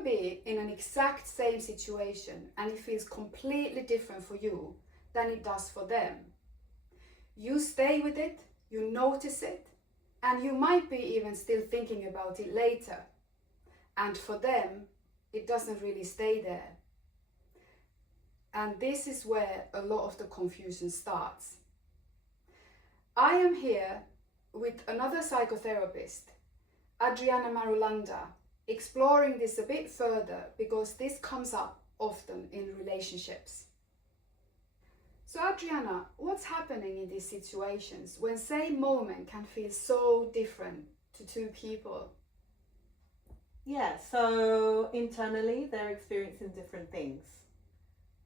can be in an exact same situation and it feels completely different for you than it does for them. You stay with it, you notice it, and you might be even still thinking about it later. And for them, it doesn't really stay there. And this is where a lot of the confusion starts. I am here with another psychotherapist, Adriana Marulanda, exploring this a bit further because this comes up often in relationships. So Adriana, what's happening in these situations when same moment can feel so different to two people? Yeah, so internally they're experiencing different things.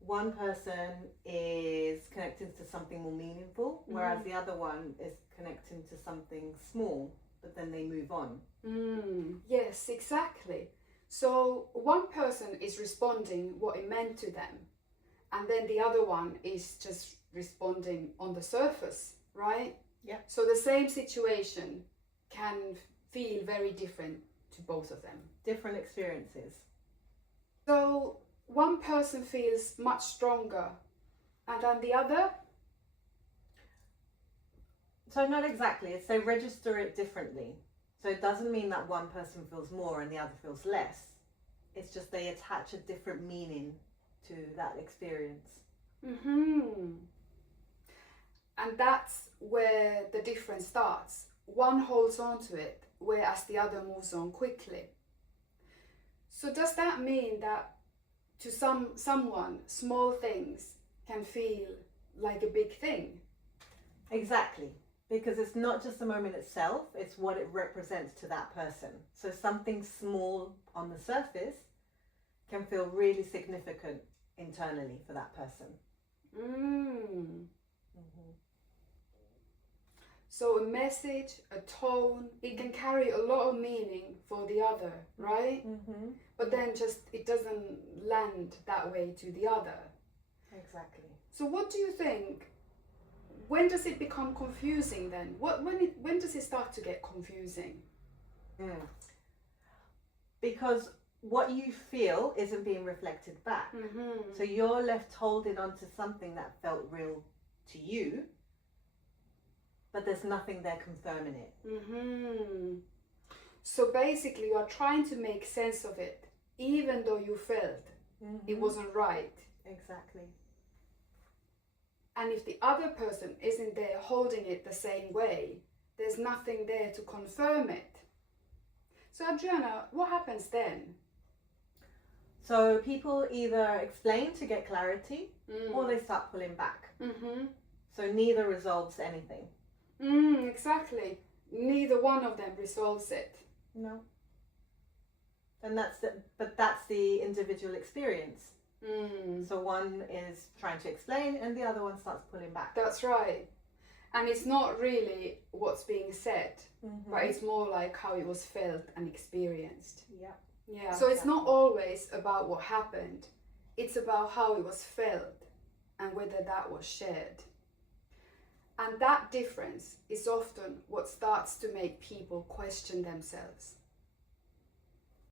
One person is connecting to something more meaningful, whereas the other one is connecting to something small, but then they move on. Yes, exactly. So one person is responding what it meant to them, and then the other one is just responding on the surface, right? Yeah. So the same situation can feel very different to both of them. Different experiences. So one person feels much stronger, and then the other? So not exactly, it's they register it differently. So it doesn't mean that one person feels more and the other feels less. It's just they attach a different meaning to that experience. And that's where the difference starts. One holds on to it, whereas the other moves on quickly. So does that mean that to someone, small things can feel like a big thing? Exactly. Because it's not just the moment itself, it's what it represents to that person. So something small on the surface can feel really significant internally for that person. So a message, a tone, it can carry a lot of meaning for the other, right? But then just it doesn't land that way to the other. Exactly. So what do you think? When does it become confusing then? When does it start to get confusing? Because what you feel isn't being reflected back. So you're left holding on to something that felt real to you, but there's nothing there confirming it. So basically you're trying to make sense of it, even though you felt it wasn't right. Exactly. And if the other person isn't there holding it the same way, there's nothing there to confirm it. So Adriana, what happens then? So people either explain to get clarity or they start pulling back. So neither resolves anything. Exactly. Neither one of them resolves it. No. And that's the individual experience. So one is trying to explain and the other one starts pulling back. That's right. And it's not really what's being said, but it's more like how it was felt and experienced. Yeah. So it's not always about what happened. It's about how it was felt and whether that was shared. And that difference is often what starts to make people question themselves.